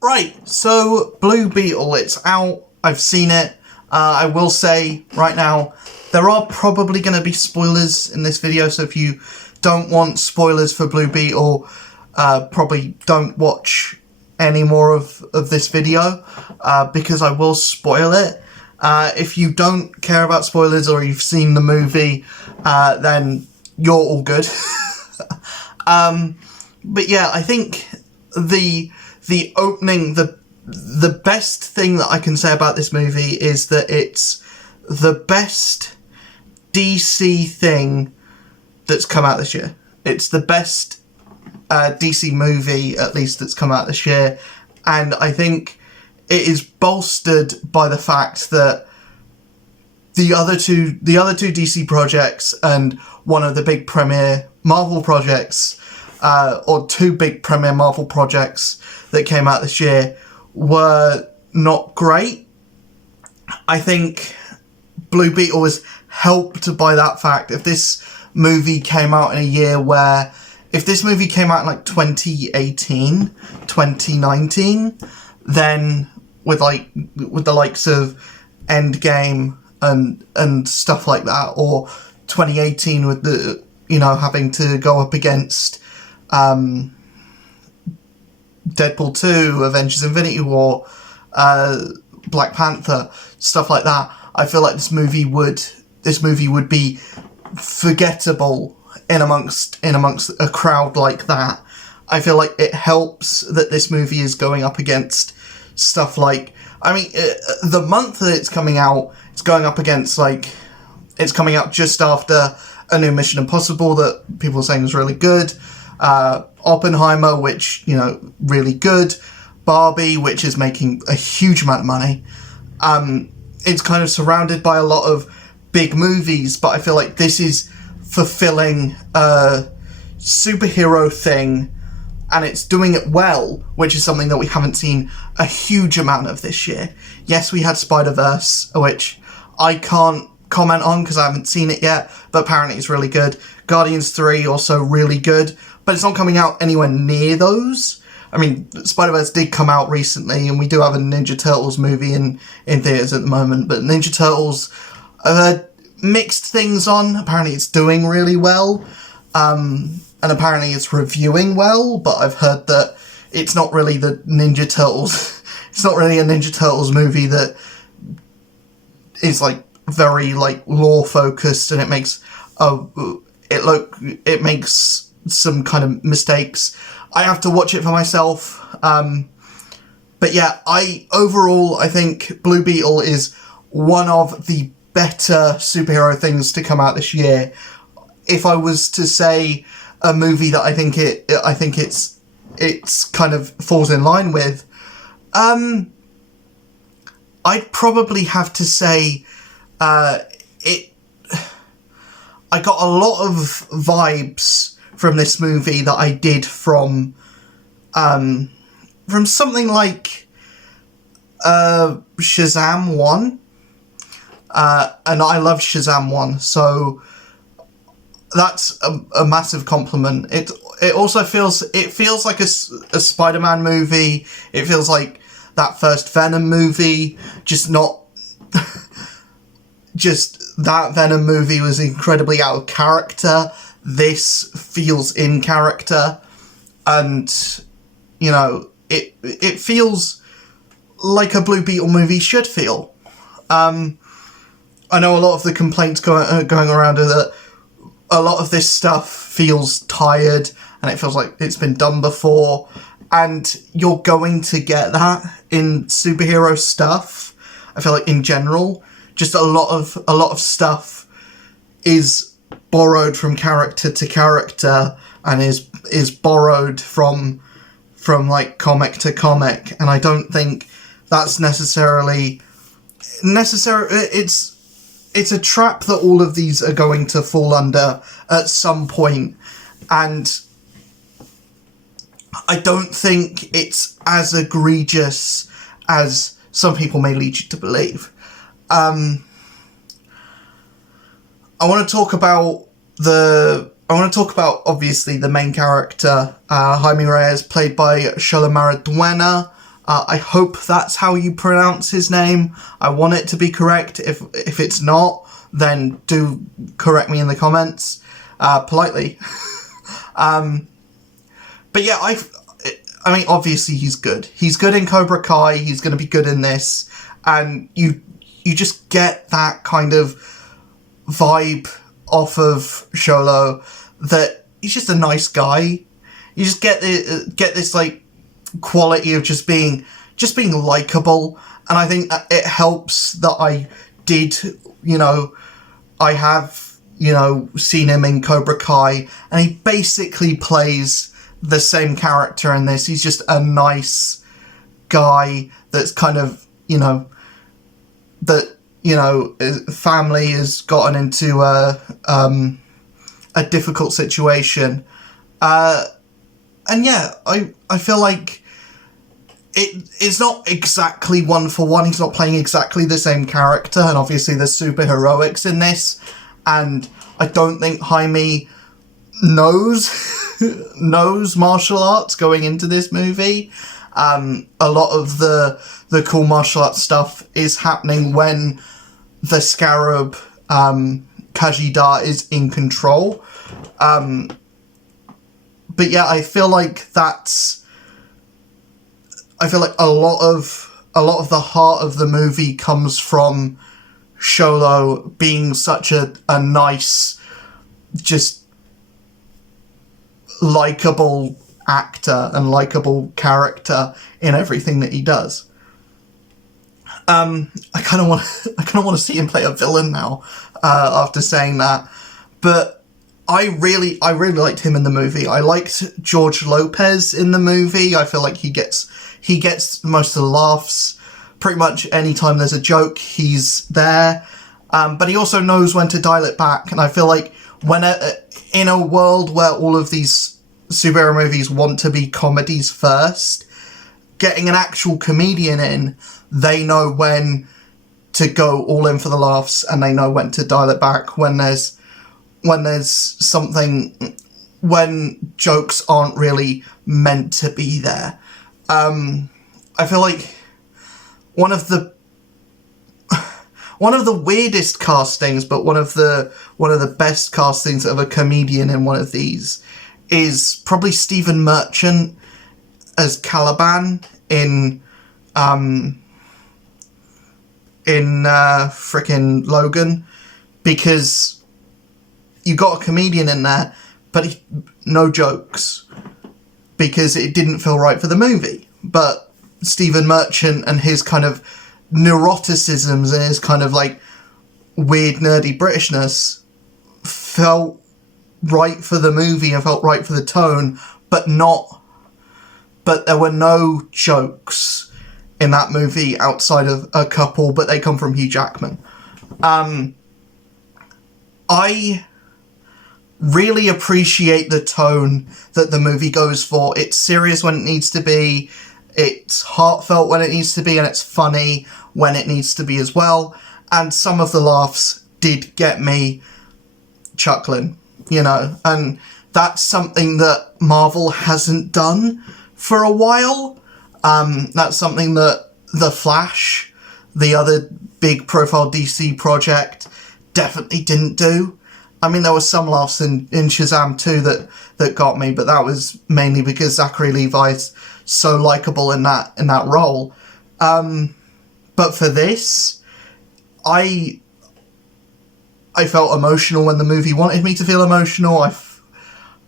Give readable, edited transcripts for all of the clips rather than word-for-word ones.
Right, so Blue Beetle, it's out, I've seen it. I will say right now, there are probably going to be spoilers in this video, so if you don't want spoilers for Blue Beetle, probably don't watch any more of this video, because I will spoil it. If you don't care about spoilers or you've seen the movie, then you're all good. But yeah, I think the opening, the best thing that I can say about this movie is that it's the best DC thing that's come out this year. It's the best DC movie, at least, that's come out this year, and I think it is bolstered by the fact that the other two DC projects and one of the big premiere Marvel projects, or two big premiere Marvel projects that came out this year, were not great. I think Blue Beetle was helped by that fact. If this movie came out in a year where, if this movie came out in like 2018, 2019, then with the likes of Endgame and stuff like that, or 2018 with the, having to go up against Deadpool 2, Avengers Infinity War, Black Panther, stuff like that, I feel like this movie would be forgettable in amongst a crowd like that. I feel like it helps that this movie is going up against stuff like, the month that it's coming out, it's going up against, it's coming out just after a new Mission Impossible that people are saying is really good, Oppenheimer, which, really good, Barbie, which is making a huge amount of money. It's kind of surrounded by a lot of big movies, but I feel like this is fulfilling a superhero thing, and it's doing it well, which is something that we haven't seen a huge amount of this year. Yes, we had Spider-Verse, which I can't comment on because I haven't seen it yet, but apparently it's really good. Guardians 3, also really good, but it's not coming out anywhere near those. Spider-Verse did come out recently, and we do have a Ninja Turtles movie in theaters at the moment, but Ninja Turtles, I've heard mixed things on. Apparently it's doing really well, and apparently it's reviewing well, but I've heard that it's not really the Ninja Turtles, it's not really a Ninja Turtles movie that is, very, lore focused, and it makes some kind of mistakes. I have to watch it for myself, but yeah, overall, I think Blue Beetle is one of the better superhero things to come out this year. If I was to say a movie that I think it's kind of falls in line with, I'd probably have to say I got a lot of vibes from this movie that I did from something like Shazam 1, and I love Shazam 1, so that's a massive compliment. It also feels like a Spider-Man movie. It feels like that first Venom movie, just that Venom movie was incredibly out of character. This feels in character, and it feels like a Blue Beetle movie should feel. I know a lot of the complaints going around are that a lot of this stuff feels tired, and it feels like it's been done before, and you're going to get that in superhero stuff. I feel like in general, just a lot of stuff is borrowed from character to character, and is borrowed from comic to comic, and I don't think that's necessary. It's a trap that all of these are going to fall under at some point, and I don't think it's as egregious as some people may lead you to believe. I want to talk about obviously the main character, Jaime Reyes, played by Shola Maraduena. I hope that's how you pronounce his name. I want it to be correct. If it's not, then do correct me in the comments, politely. But yeah, I mean, obviously he's good. He's good in Cobra Kai. He's going to be good in this, and you just get that kind of vibe off of Sholo that he's just a nice guy. You just get this like quality of just being likable, and I think that it helps that I have seen him in Cobra Kai, and he basically plays the same character in this. He's just a nice guy that's kind of his family has gotten into a difficult situation, and yeah, I feel like it's not exactly one for one. He's not playing exactly the same character, and obviously there's super heroics in this, and I don't think Jaime knows martial arts going into this movie. A lot of the cool martial arts stuff is happening when the Scarab Kajida is in control. But yeah, I feel like a lot of the heart of the movie comes from Sholo being such a nice, just likable actor and likable character in everything that he does. I kind of want to see him play a villain now, after saying that. But I really liked him in the movie. I liked George Lopez in the movie. I feel like he gets most of the laughs. Pretty much any time there's a joke, he's there. But he also knows when to dial it back. And I feel like in a world where all of these superhero movies want to be comedies first, getting an actual comedian in, they know when to go all in for the laughs, and they know when to dial it back when there's something, when jokes aren't really meant to be there. I feel like one of the weirdest castings, but one of the best castings of a comedian in one of these is probably Stephen Merchant as Caliban in frickin' Logan, because you got a comedian in there, but no jokes, because it didn't feel right for the movie. But Stephen Merchant and his kind of neuroticisms and his kind of like weird nerdy Britishness felt right for the movie and felt right for the tone, but there were no jokes in that movie outside of a couple, but they come from Hugh Jackman. I really appreciate the tone that the movie goes for. It's serious when it needs to be, it's heartfelt when it needs to be, and it's funny when it needs to be as well. And some of the laughs did get me chuckling, and that's something that Marvel hasn't done for a while. That's something that The Flash, the other big profile DC project, definitely didn't do. I mean, there were some laughs in Shazam 2 that got me, but that was mainly because Zachary Levi's so likable in that role. But for this, I felt emotional when the movie wanted me to feel emotional.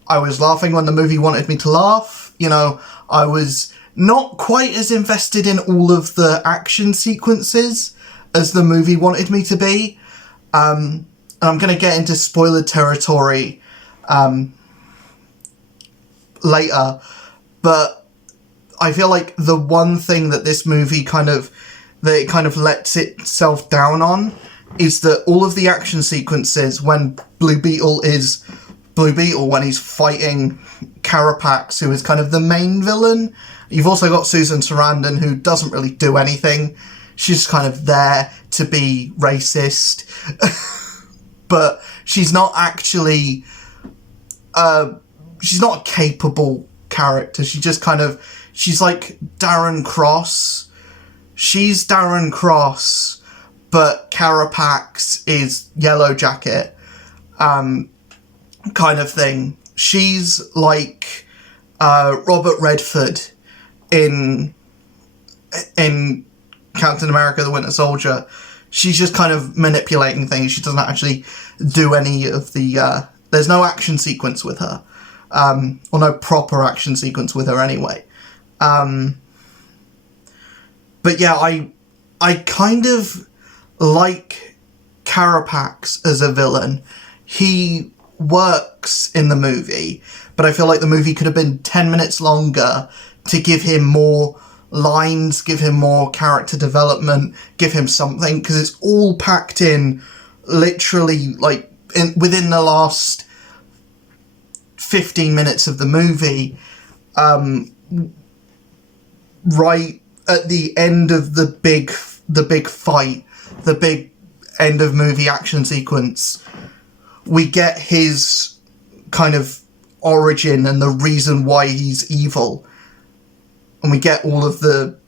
I was laughing when the movie wanted me to laugh. I was not quite as invested in all of the action sequences as the movie wanted me to be. And I'm going to get into spoiler territory later, but I feel like the one thing that this movie kind of lets itself down on is that all of the action sequences when Blue Beetle, when he's fighting Carapax, who is kind of the main villain. You've also got Susan Sarandon, who doesn't really do anything. She's kind of there to be racist. But she's not actually, she's not a capable character. She she's like Darren Cross. She's Darren Cross, but Carapax is Yellow Jacket, kind of thing. She's like Robert Redford in Captain America: The Winter Soldier. She's just kind of manipulating things. She doesn't actually do any of the... there's no action sequence with her. Or no proper action sequence with her anyway. But yeah, I kind of like Carapax as a villain. He works in the movie, but I feel like the movie could have been 10 minutes longer to give him more lines, give him more character development, give him something, because it's all packed in literally like within the last 15 minutes of the movie, right at the end of the big fight, the big end of movie action sequence, we get his kind of origin and the reason why he's evil. And we get all of the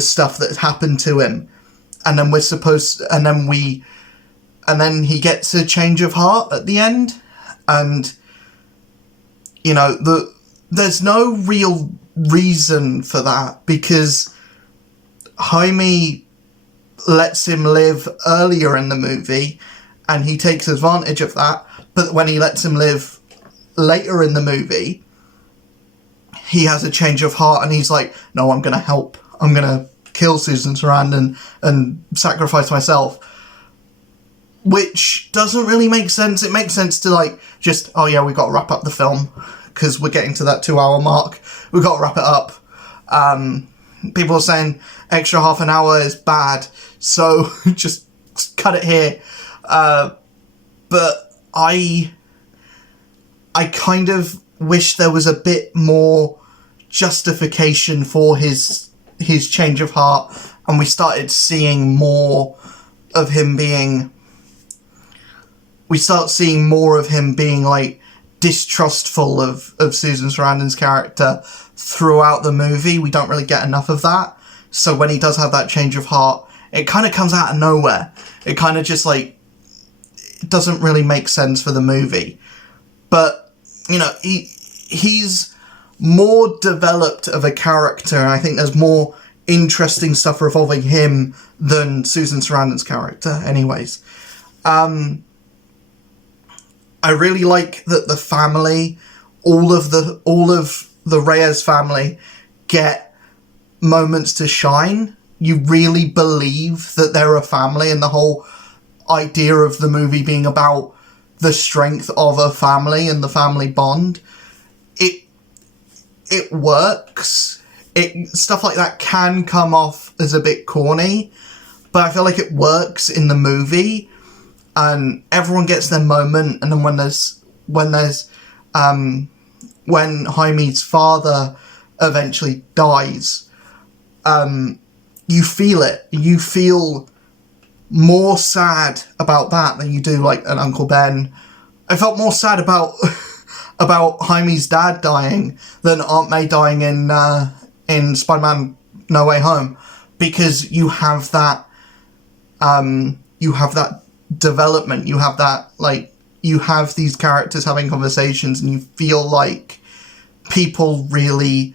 stuff that happened to him, and then and then he gets a change of heart at the end, and you know there's no real reason for that, because Jaime lets him live earlier in the movie, and he takes advantage of that. But when he lets him live later in the movie, he has a change of heart, and he's like, no, I'm going to help. I'm going to kill Susan Sarandon and sacrifice myself. Which doesn't really make sense. It makes sense to, like, just, oh yeah, we've got to wrap up the film, because we're getting to that 2-hour mark. We've got to wrap it up. People are saying extra half an hour is bad, so just cut it here. But I kind of wish there was a bit more justification for his change of heart, and we started seeing more of him being... We start seeing more of him being, like, distrustful of Susan Sarandon's character throughout the movie. We don't really get enough of that. So when he does have that change of heart, it kind of comes out of nowhere. It kind of just, like, it doesn't really make sense for the movie. But, you know, he's more developed of a character, and I think there's more interesting stuff revolving him than Susan Sarandon's character anyways. I really like that the family, all of the Reyes family, get moments to shine. You really believe that they're a family, and the whole idea of the movie being about the strength of a family and the family bond. It works. Stuff like that can come off as a bit corny, but I feel like it works in the movie, and everyone gets their moment. And then when Jaime's father eventually dies, you feel it. You feel more sad about that than you do like an Uncle Ben. I felt more sad about Jaime's dad dying than Aunt May dying in Spider-Man No Way Home, because you have that development, you have that, like, you have these characters having conversations, and you feel like people really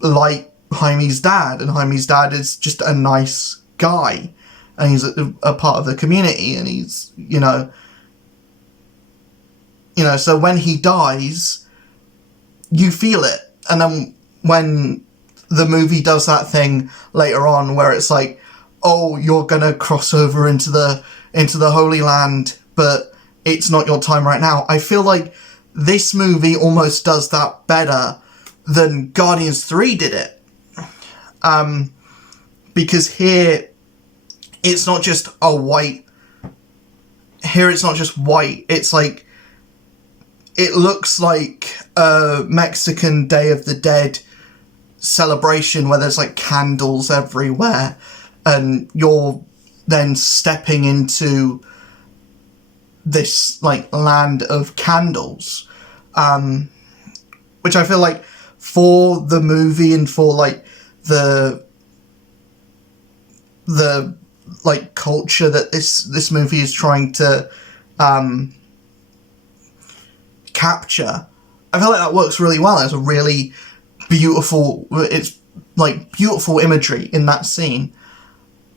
like Jaime's dad, and Jaime's dad is just a nice guy, and he's a part of the community, and he's, you know, so when he dies, you feel it. And then when the movie does that thing later on where it's like, oh, you're gonna cross over into the Holy Land, but it's not your time right now. I feel like this movie almost does that better than Guardians 3 did it. Because here, it's not just white. Here it's not just white. It's like, it looks like a Mexican Day of the Dead celebration where there's like candles everywhere, and you're then stepping into this like land of candles, which I feel like for the movie and for like the like culture that this movie is trying to capture. I feel like that works really well. It's a really beautiful, it's like beautiful imagery in that scene,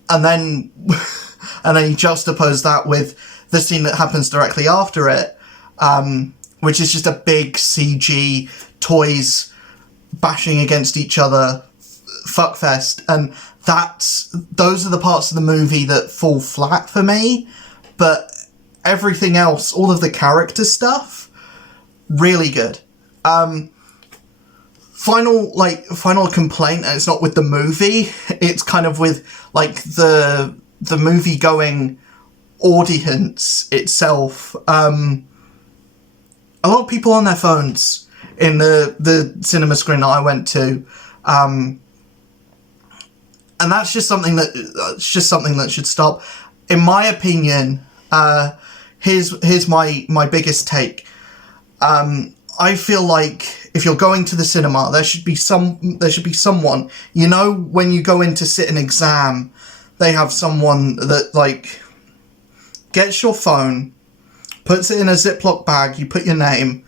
and then you juxtapose that with the scene that happens directly after it, which is just a big CG toys bashing against each other fuckfest, and those are the parts of the movie that fall flat for me. But everything else, all of the character stuff, really good. Final complaint, and it's not with the movie, it's kind of with like the movie going audience itself. A lot of people on their phones in the cinema screen that I went to, and that's just something that should stop. In my opinion, here's my biggest take. I feel like if you're going to the cinema, there should be someone, you know, when you go in to sit an exam, they have someone that like gets your phone, puts it in a Ziploc bag, you put your name,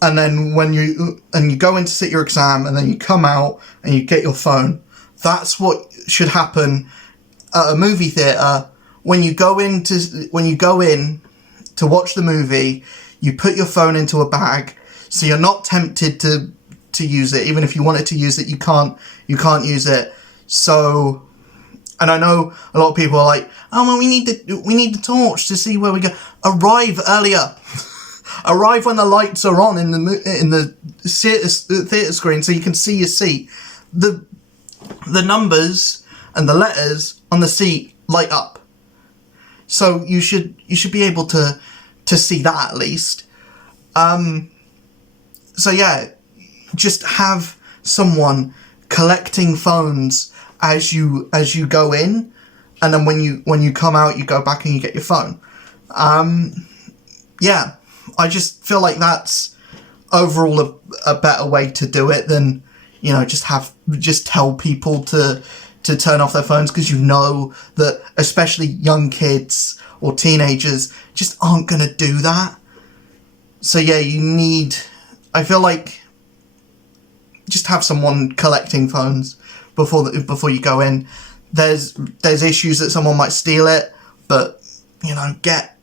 and then when you go in to sit your exam, and then you come out and you get your phone. That's what should happen at a movie theatre. When you go in to watch the movie, you put your phone into a bag, so you're not tempted to use it. Even if you wanted to use it, you can't use it. So, and I know a lot of people are like, oh well, we need the torch to see where we go. Arrive earlier. Arrive when the lights are on in the theatre screen, so you can see your seat. The numbers and the letters on the seat light up, so you should be able to see that at least. So yeah, just have someone collecting phones as you go in, and then when you come out, you go back and you get your phone. Yeah, I just feel like that's overall a better way to do it than, you know, just tell people to turn off their phones, because you know that especially young kids or teenagers just aren't going to do that. So yeah, I feel like just have someone collecting phones before you go in. There's issues that someone might steal it, but you know, get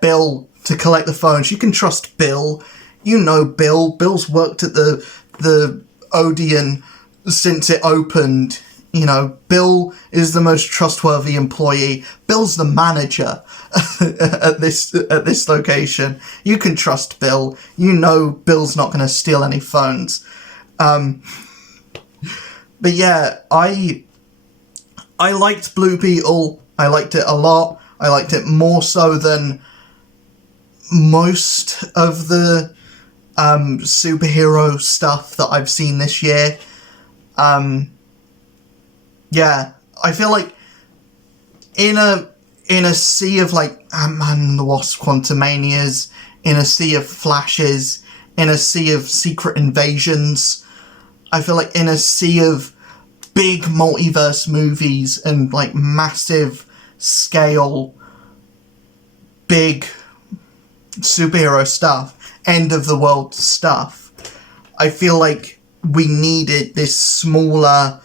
Bill to collect the phones. You can trust Bill. You know Bill. Bill's worked at the Odeon since it opened. You know, Bill is the most trustworthy employee. Bill's the manager at this location. You can trust Bill. You know Bill's not going to steal any phones. But yeah, I liked Blue Beetle. I liked it a lot. I liked it more so than most of the superhero stuff that I've seen this year. Yeah, I feel like in a sea of like Ant-Man and the Wasp Quantumanias, in a sea of Flashes, in a sea of Secret Invasions, I feel like in a sea of big multiverse movies and like massive scale, big superhero stuff, end of the world stuff, I feel like we needed this smaller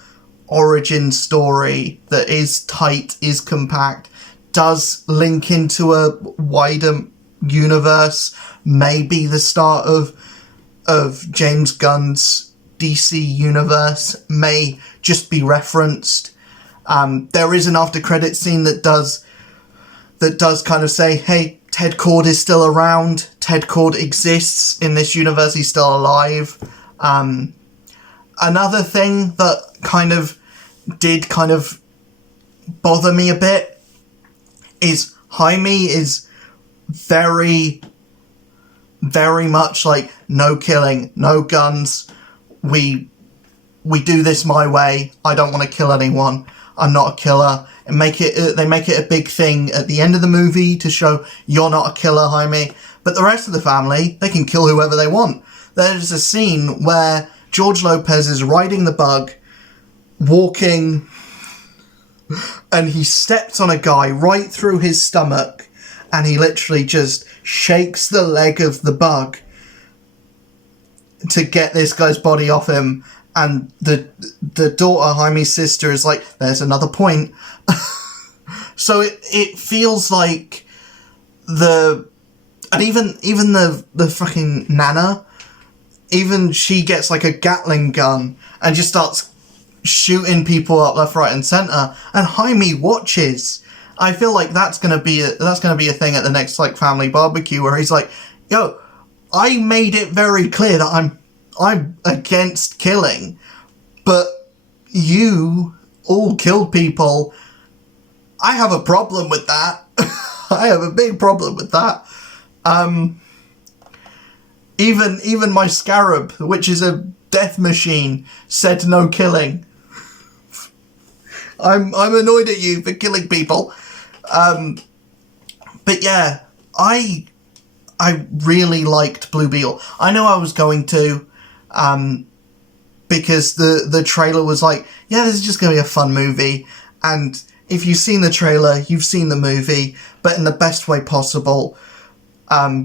origin story that is tight, is compact, does link into a wider universe, maybe the start of James Gunn's DC universe, may just be referenced. There is an after credits scene that does kind of say, hey, Ted Kord is still around, Ted Kord exists in this universe, he's still alive. Another thing that did bother me a bit is Jaime is very, very much like, no killing, no guns, we do this my way, I don't want to kill anyone, I'm not a killer. And they make it a big thing at the end of the movie to show you're not a killer, Jaime. But the rest of the family, they can kill whoever they want. there's a scene where George Lopez is riding the bug, walking, and he steps on a guy right through his stomach, and he literally just shakes the leg of the bug to get this guy's body off him. And the daughter, Jaime's sister, is like, there's another point. So it feels like and even the fucking Nana, even she gets like a Gatling gun and just starts shooting people up left, right, and centre. And Jaime watches. I feel like that's gonna be a thing at the next like family barbecue where he's like, yo, I made it very clear that I'm against killing, but you all killed people. I have a problem with that. I have a big problem with that. Even my Scarab, which is a death machine, said no killing. I'm annoyed at you for killing people. But yeah, I really liked Blue Beetle. I know I was going to, because the trailer was like, yeah, this is just going to be a fun movie. And if you've seen the trailer, you've seen the movie, but in the best way possible.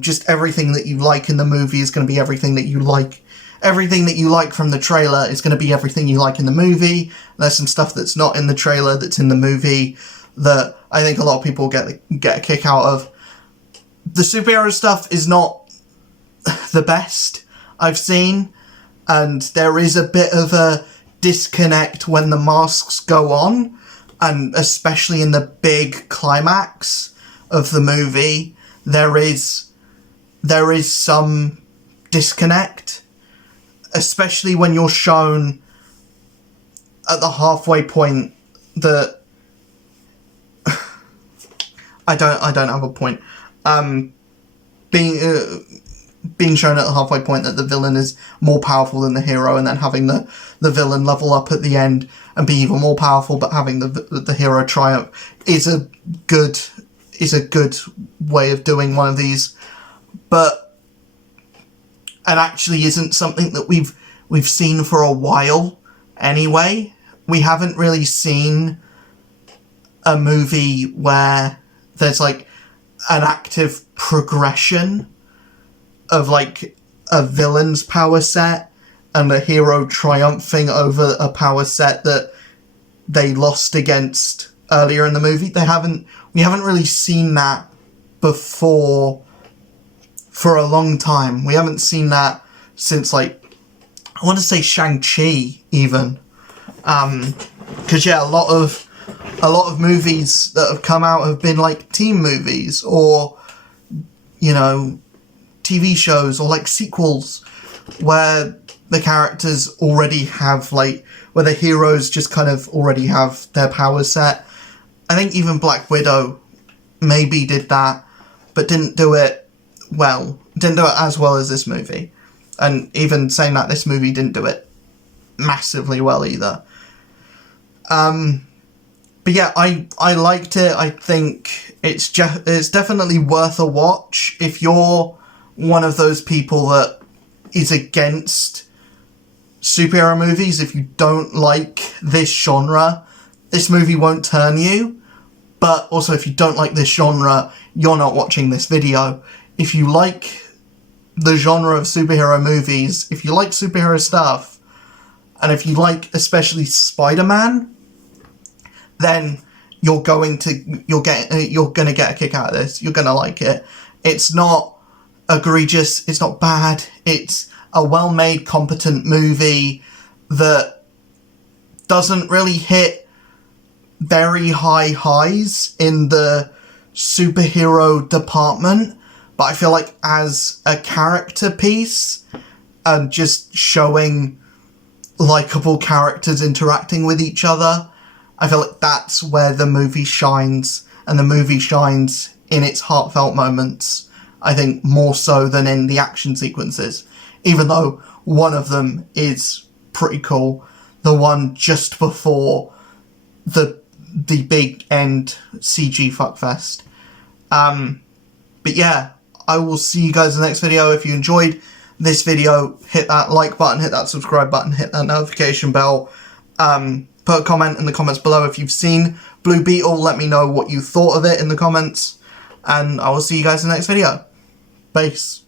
Just everything that you like in the movie is going to be everything that you like. Everything that you like from the trailer is going to be everything you like in the movie. There's some stuff that's not in the trailer that's in the movie that I think a lot of people get a kick out of. The superhero stuff is not the best I've seen, and there is a bit of a disconnect when the masks go on, and especially in the big climax of the movie, there is some disconnect, especially when you're shown at the halfway point that I don't have a point. Being shown at the halfway point that the villain is more powerful than the hero, and then having the villain level up at the end and be even more powerful, but having the hero triumph is a good way of doing one of these, but and actually isn't something that we've seen for a while anyway. We haven't really seen a movie where there's like an active progression of like a villain's power set and a hero triumphing over a power set that they lost against earlier in the movie. We haven't really seen that before for a long time. We haven't seen that since like, I want to say Shang-Chi even. Cause yeah, a lot of movies that have come out have been like team movies or, you know, TV shows or like sequels where the characters already have like, where the heroes just kind of already have their power set. I think even Black Widow maybe did that, but didn't do it well. Didn't do it as well as this movie. And even saying that, this movie didn't do it massively well either. But yeah, I liked it. I think it's definitely worth a watch if you're one of those people that is against superhero movies. If you don't like this genre, this movie won't turn you. But also, if you don't like this genre, you're not watching this video. If you like the genre of superhero movies, if you like superhero stuff, and if you like especially Spider-Man, then you're gonna get a kick out of this. You're gonna like it. It's not egregious. It's not bad. It's a well-made, competent movie that doesn't really hit very high highs in the superhero department, but I feel like as a character piece and just showing likable characters interacting with each other, I feel like that's where the movie shines, and the movie shines in its heartfelt moments, I think, more so than in the action sequences, even though one of them is pretty cool, the one just before the big end CG fuckfest. But yeah, I will see you guys in the next video. If you enjoyed this video, hit that like button, hit that subscribe button, hit that notification bell. Put a comment in the comments below if you've seen Blue Beetle. Let me know what you thought of it in the comments. And I will see you guys in the next video. Peace.